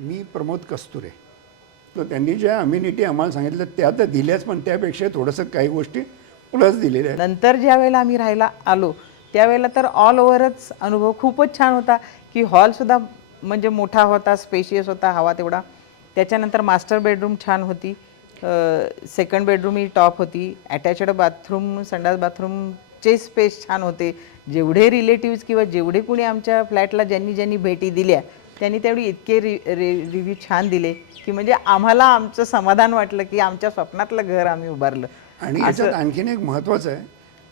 मी प्रमोद कस्तुरे. तर त्यांनी ज्या अम्युनिटी आम्हाला सांगितलं त्या तर दिल्याच, पण त्यापेक्षा थोडंसं काही गोष्टी प्लस दिलेल्या आहेत. नंतर ज्या वेळेला आम्ही राहायला आलो त्यावेळेला तर ऑल ओव्हरच अनुभव खूपच छान होता की हॉलसुद्धा म्हणजे मोठा होता, स्पेशियस होता, हवा तेवढा. त्याच्यानंतर मास्टर बेडरूम छान होती, सेकंड बेडरूम ही टॉप होती, अटॅच्ड बाथरूम, संडास बाथरूमचे स्पेस छान होते. जेवढे रिलेटिव्स किंवा जेवढे कुणी आमच्या फ्लॅटला ज्यांनी ज्यांनी भेटी दिल्या त्यांनी तेवढी इतके रिव्ह्यू छान दिले की म्हणजे आम्हाला आमचं समाधान वाटलं की आमच्या स्वप्नातलं घर आम्ही उभारलं. आणि याच्यात आणखीन एक महत्त्वाचं आहे,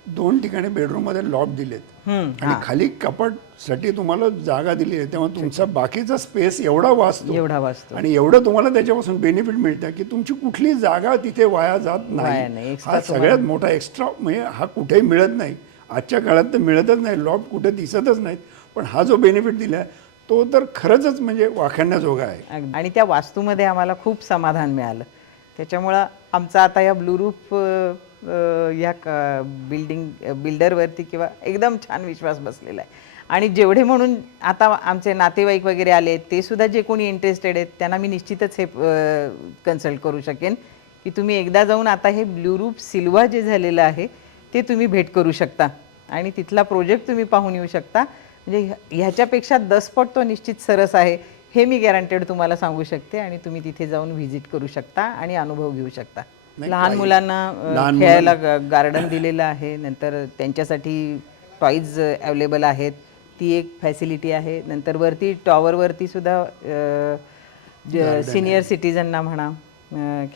2 ठिकाणी बेडरूममध्ये लॉफ्ट दिलेत आणि खाली कपाटसाठी तुम्हाला जागा दिली आहे, तेव्हा तुमचा बाकीचा स्पेस एवढा वाचतो आणि एवढं तुम्हाला त्याच्यापासून बेनिफिट मिळतं की तुमची कुठली जागा तिथे वाया जात नाही. हा सगळ्यात मोठा एक्स्ट्रा, म्हणजे हा कुठेही मिळत नाही. आजच्या काळात तर मिळतच नाही, लॉफ्ट कुठे दिसतच नाहीत. पण हा जो बेनिफिट दिला तो तर खरंच म्हणजे वाखाणण्याजोगा आहे. आणि त्या वास्तूमध्ये आम्हाला खूप समाधान मिळालं. त्याच्यामुळं आमचा आता या ब्लू रूफ या बिल्डरवरती किंवा एकदम छान विश्वास बसलेला आहे. आणि जेवढे म्हणून आता आमचे नातेवाईक वगैरे आले ते सुद्धा जे कोणी इंटरेस्टेड आहेत त्यांना मी निश्चितच हे कन्सल्ट करू शकेन की तुम्ही एकदा जाऊन आता हे ब्लू रूफ सिल्वा जे झालेलं आहे ते तुम्ही भेट करू शकता आणि तिथला प्रोजेक्ट तुम्ही पाहून येऊ शकता. म्हणजे ह्याच्यापेक्षा 10 पट तो निश्चित सरस आहे हे मी गॅरंटेड तुम्हाला सांगू शकते. आणि तुम्ही तिथे जाऊन व्हिजिट करू शकता आणि अनुभव घेऊ शकता. लहान मुलांना खेळायला गार्डन दिलेलं आहे, नंतर त्यांच्यासाठी टॉईज अवेलेबल आहेत, ती एक फॅसिलिटी आहे. नंतर वरती टॉवरवरती सुद्धा सिनियर सिटीजनना म्हणा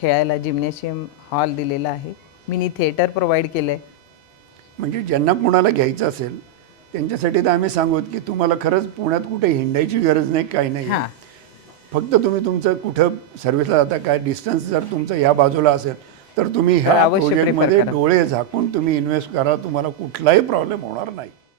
खेळायला जिम्नॅशियम हॉल दिलेला आहे, मिनी थिएटर प्रोव्हाइड केलं आहे. म्हणजे ज्यांना पुण्याला घ्यायचं असेल त्यांच्यासाठी तर आम्ही सांगूत की तुम्हाला खरंच पुण्यात कुठे हिंडायची गरज नाही, काही नाही. फक्त तुम्ही तुमचं कुठं सर्व्हिसला जाता, काय डिस्टन्स जर तुमचं ह्या बाजूला असेल तर तुम्ही ह्या प्रोजेक्टमध्ये डोळे झाकून तुम्ही इन्व्हेस्ट करा, तुम्हाला कुठलाही प्रॉब्लेम होणार नाही.